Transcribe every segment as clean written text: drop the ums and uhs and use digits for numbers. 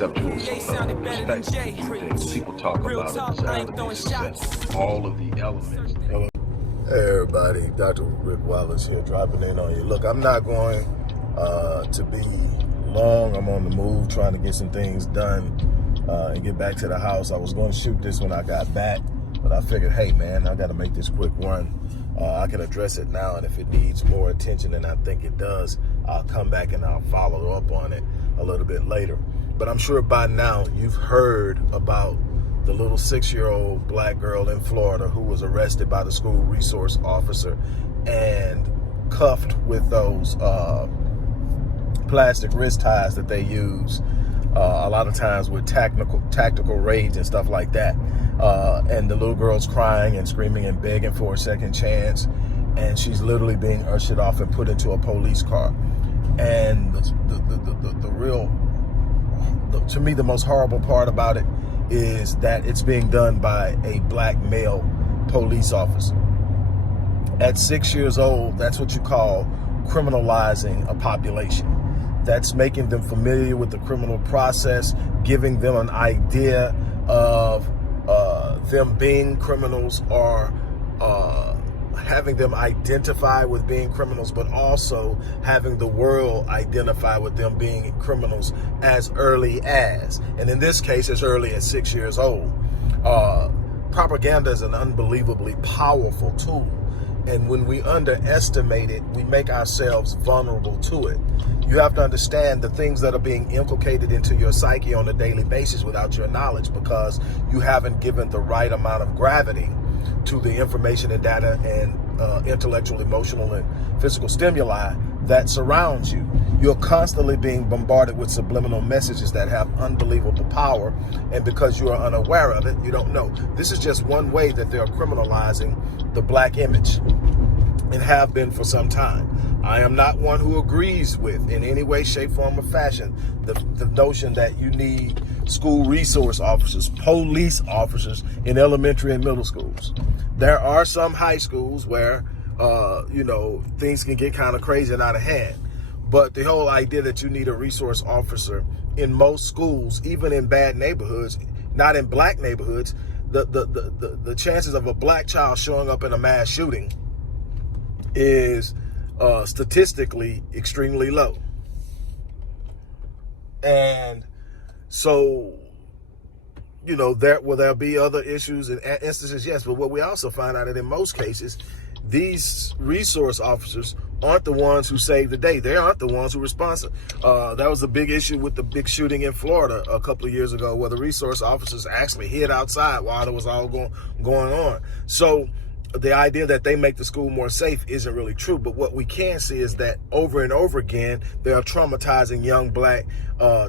conceptual perspective. Things people talk about it, success, all of the elements. Hey everybody, Dr. Rick Wallace here, dropping in on you. Look, I'm not going to be long. I'm on the move trying to get some things done and get back to the house. I was going to shoot this when I got back, but I figured, hey man, I got to make this quick run. I can address it now, and if it needs more attention than I think it does, I'll come back and I'll follow up on it a little bit later. But I'm sure by now you've heard about the little 6-year-old black girl in Florida who was arrested by the school resource officer and cuffed with those plastic wrist ties that they use a lot of times with tactical raids and stuff like that. And the little girl's crying and screaming and begging for a second chance, and she's literally being ushered off and put into a police car. And to me, the most horrible part about it is that it's being done by a black male police officer. At 6 years old, that's what you call criminalizing a population. That's making them familiar with the criminal process, giving them an idea of them being criminals, or having them identify with being criminals, but also having the world identify with them being criminals as early as, and in this case, as early as 6 years old. Propaganda is an unbelievably powerful tool. And when we underestimate it, we make ourselves vulnerable to it. You have to understand the things that are being inculcated into your psyche on a daily basis without your knowledge, because you haven't given the right amount of gravity to the information and data and intellectual, emotional, and physical stimuli that surrounds you. You're constantly being bombarded with subliminal messages that have unbelievable power, and because you are unaware of it, you don't know. This is just one way that they're criminalizing the black image, and have been for some time. I am not one who agrees with, in any way, shape, form, or fashion, the notion that you need school resource officers, police officers in elementary and middle schools. There are some high schools where, things can get kind of crazy and out of hand. But the whole idea that you need a resource officer in most schools, even in bad neighborhoods, not in black neighborhoods, the chances of a black child showing up in a mass shooting is statistically extremely low. And so, there'll be other issues and instances, yes, but what we also find out that in most cases, these resource officers aren't the ones who save the day. They aren't the ones who respond. That was the big issue with the big shooting in Florida a couple of years ago, where the resource officers actually hid outside while it was all going on. So the idea that they make the school more safe isn't really true. But what we can see is that over and over again, they are traumatizing young black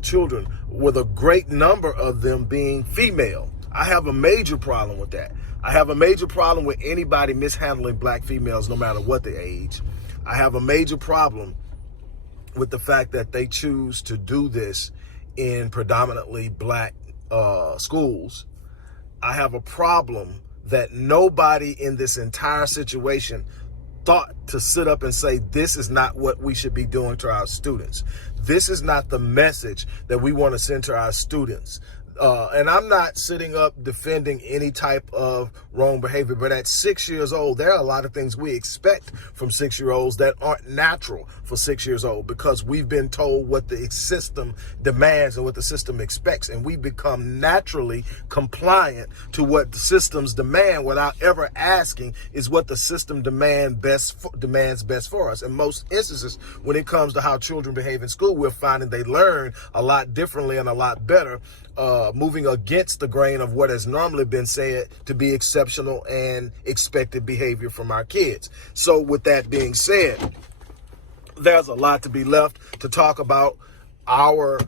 children, with a great number of them being female. I have a major problem with that. I have a major problem with anybody mishandling black females, no matter what the age. I have a major problem with the fact that they choose to do this in predominantly black schools. I have a problem that nobody in this entire situation thought to sit up and say, this is not what we should be doing to our students. This is not the message that we want to send to our students. And I'm not sitting up defending any type of wrong behavior, but at 6 years old, there are a lot of things we expect from 6-year-olds that aren't natural for 6 years old, because we've been told what the system demands and what the system expects, and we become naturally compliant to what the systems demand without ever asking, is what the system demands best for us. In most instances, when it comes to how children behave in school, we're finding they learn a lot differently and a lot better, moving against the grain of what has normally been said to be exceptional and expected behavior from our kids. So with that being said, there's a lot to be left to talk about our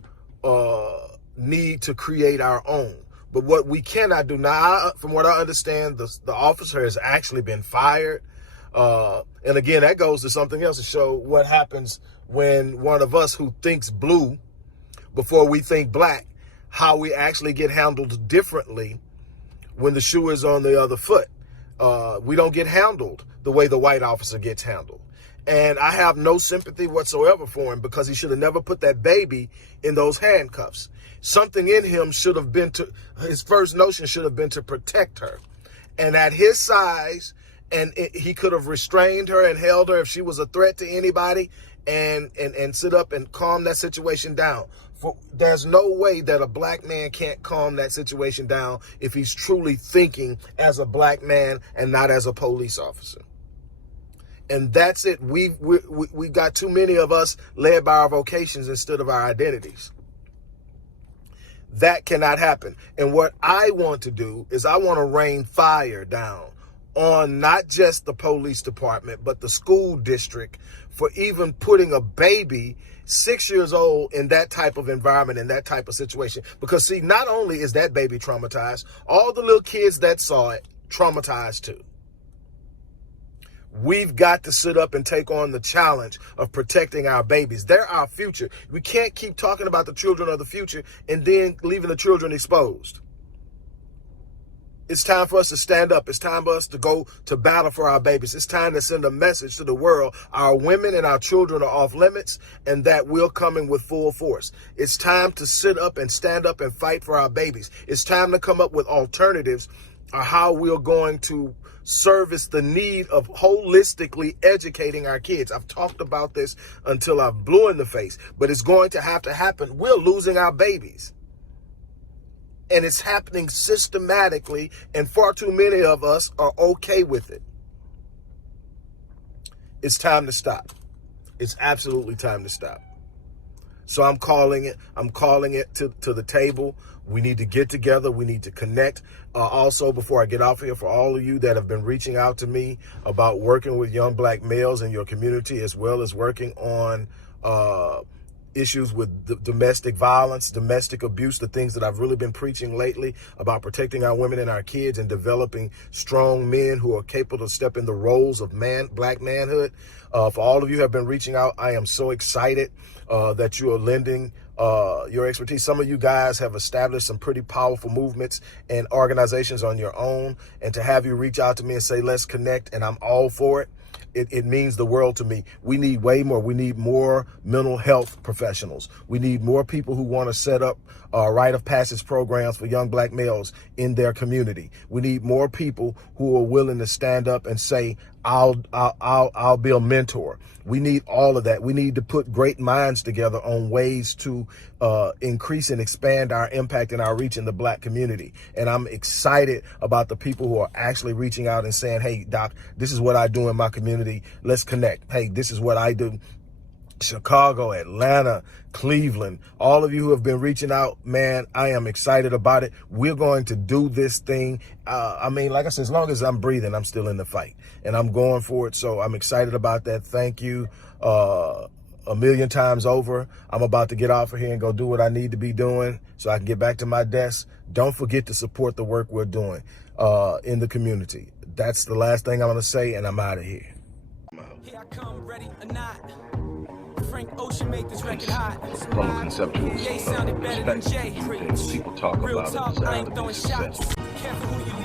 need to create our own. But what we cannot do now, from what I understand, the officer has actually been fired. And again, that goes to something else to show what happens when one of us who thinks blue before we think black, how we actually get handled differently when the shoe is on the other foot. We don't get handled the way the white officer gets handled. And I have no sympathy whatsoever for him, because he should have never put that baby in those handcuffs. Something in him should have been his first notion should have been to protect her. And at his size, he could have restrained her and held her if she was a threat to anybody, and sit up and calm that situation down. There's no way that a black man can't calm that situation down if he's truly thinking as a black man and not as a police officer. And that's it. We got too many of us led by our vocations instead of our identities. That cannot happen. And what I want to do is I want to rain fire down on not just the police department, but the school district for even putting a baby 6 years old in that type of environment, in that type of situation. Because see, not only is that baby traumatized, all the little kids that saw it traumatized too. We've got to sit up and take on the challenge of protecting our babies. They're our future. We can't keep talking about the children of the future and then leaving the children exposed. It's time for us to stand up. It's time for us to go to battle for our babies. It's time to send a message to the world. Our women and our children are off limits, and that we're coming with full force. It's time to sit up and stand up and fight for our babies. It's time to come up with alternatives on how we're going to service the need of holistically educating our kids. I've talked about this until I've blue in the face, but it's going to have to happen. We're losing our babies. And it's happening systematically, and far too many of us are okay with it. It's time to stop. It's absolutely time to stop. So I'm calling it to the table. We need to get together. We need to connect. Also, before I get off here, for all of you that have been reaching out to me about working with young black males in your community, as well as working on issues with domestic violence, domestic abuse, the things that I've really been preaching lately about protecting our women and our kids and developing strong men who are capable of stepping the roles of black manhood. For all of you who have been reaching out, I am so excited that you are lending your expertise. Some of you guys have established some pretty powerful movements and organizations on your own, and to have you reach out to me and say, let's connect, and I'm all for it. It means the world to me. We need way more. We need more mental health professionals. We need more people who want to set up rite of passage programs for young black males in their community. We need more people who are willing to stand up and say, I'll be a mentor. We need all of that. We need to put great minds together on ways to increase and expand our impact and our reach in the black community. And I'm excited about the people who are actually reaching out and saying, hey, Doc, this is what I do in my community. Let's connect. Hey, this is what I do. Chicago, Atlanta, Cleveland, all of you who have been reaching out, man, I am excited about it. We're going to do this thing. I mean, like I said, as long as I'm breathing, I'm still in the fight and I'm going for it. So I'm excited about that. Thank you a million times over. I'm about to get off of here and go do what I need to be doing so I can get back to my desk. Don't forget to support the work we're doing in the community. That's the last thing I'm going to say, and I'm out of here. Here I come, ready or not. Frank Ocean made this record hot. From a conceptual perspective, people talk Real about talk, it as I ain't throwing shots. Careful who you